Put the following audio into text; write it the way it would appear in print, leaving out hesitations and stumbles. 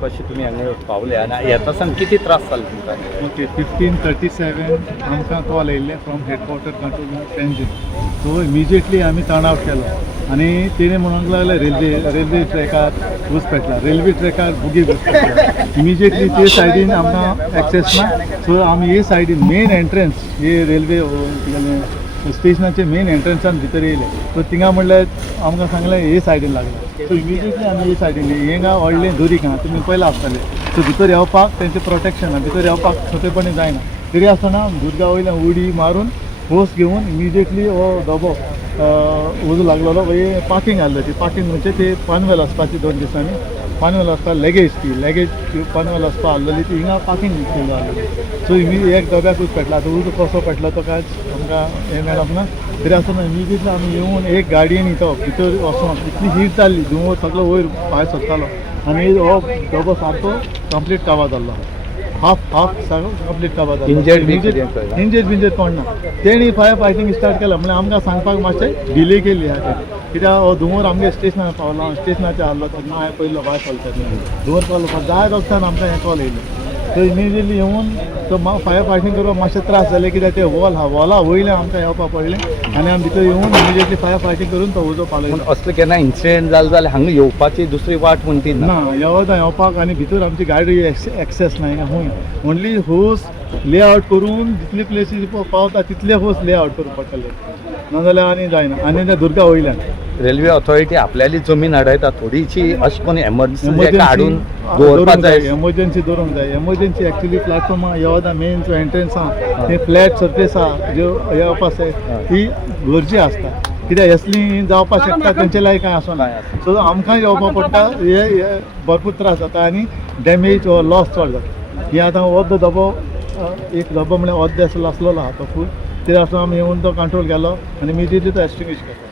कशी तुम्ही हांगा पावले आनी येता सांग किती त्रास जाले तुमकां? ओके 15:37 आमकां कॉल येयल्ले from headquarter control room Panjim. So immediately आमी टर्न आवट केलो आनी तेणे म्हणूंक लागले रेल्वे ट्रॅकार घुस पेटला, रेल्वे ट्रॅकार बुगी घुस पेटला. इमिजिएटली ते सायडीन आमकां एक्सेस ना. सो आमी हे सायडीन मेन एंट्रन्स हे रेल्वे स्टेशनाचे मेन एंट्रन्सान भितर येयले. सो थिंगा म्हणल्यार आमकां सांगलें हे सायडीन लागलें. सो इमिजिएटली आमी हे सायडीन हिंगा व्हडलें दुरीक आहा तुमी पयला आसतले. सो भितर येवपाक तेंचें प्रोटेक्शन आहा, भितर येवपाक सोंपेपणी जायना. तरी आसतना भुरग्या वयल्यान उडी मारून होस घेवन इमिजिएटली हो डबो उजो लागलेलो. पार्किंग आहलो ती पार्किंग म्हणजे ते पानवेल वचपाची 2 दिसांनी पानवेल वचपा लगेज पानवेल वचपा आहलेली ती हिंगा पार्किंग केल्लो आहलो. सो एक डब्याकूच पेटला. आतां उजो कसो पेटला तो कांयच आमकां हें मेळप ना. तरी आसतना इमिजिएटली आमी येवन एक गाडयेन तो भितर वचोन इतली हीट जाल्ली धुंवर सगळो वयर भायर सरतालो आनी हो डबो सारको कंप्लीट काबा जाल्लो. हाफ सगळो कंप्लीट काबा जाल्लो. इंजेड कोण ना. तेणी फायर फायटींग स्टार्ट केला म्हणजे आमकां सांगपाक मातशें डिले केली आहा. कित्याक हो धुंवर आमगे स्टेशनार पावलो, स्टेशनाचेर आहलो तेन्ना हांवें पयलो भायर चलता धुंवर पावलो जाय वखदान आमकां हें कॉल येयलें. सो इमिजिएटली येवन तो फायर फायटींग करपाक मातशें त्रास जाले कित्याक ते वॉल आहा वॉला वयल्यान आमकां येवपाक पडलें आनी आमी भितर येवन इमिजिएटली फायर फायटींग करून तो उजो पालयलो. असलो केन्ना इन्सिडेंट जालो जाल्यार हांगा येवपाची दुसरी वाट म्हणटी ना येवपाक आनी भितर आमची गाडी एक्सेस ना हूंय. ओन्ली होस लेआउट करून जितले प्लेसीस पावता तितले होस लेआउट करूंक पडटले नाजाल्यार आनी जायना. आनी त्या दुर्गा वयल्यान रेल्वे ऑथॉरिटी आपल्याली जमीन अडयता थोडीशी अशी कोणी एमर्जन्सी हाडून दवरपाक जाय. एमर्जन्सी दवरूंक जाय. एमर्जन्सी एक्चुअली प्लॅटफॉर्मा येवदा मेन जो एंट्रन्स आहा ते फ्लॅट सर्फेस आहा ज्यो येवपाक ती गरजे आसता कित्याक असली जावपाक शकता तेंचे लायक कांय आसना. सो आमकां येवपाक पडटा हे भरपूर त्रास जाता आनी डॅमेज वा लॉस चड जाता. ही आतां अर्द डबो एक डबो म्हळ्यार अर्दे आसलो आहा तो फूल ते आसून आमी येवन तो कंट्रोल केलो आनी इमिजिएटली तो एक्सटिंग्विश केलो.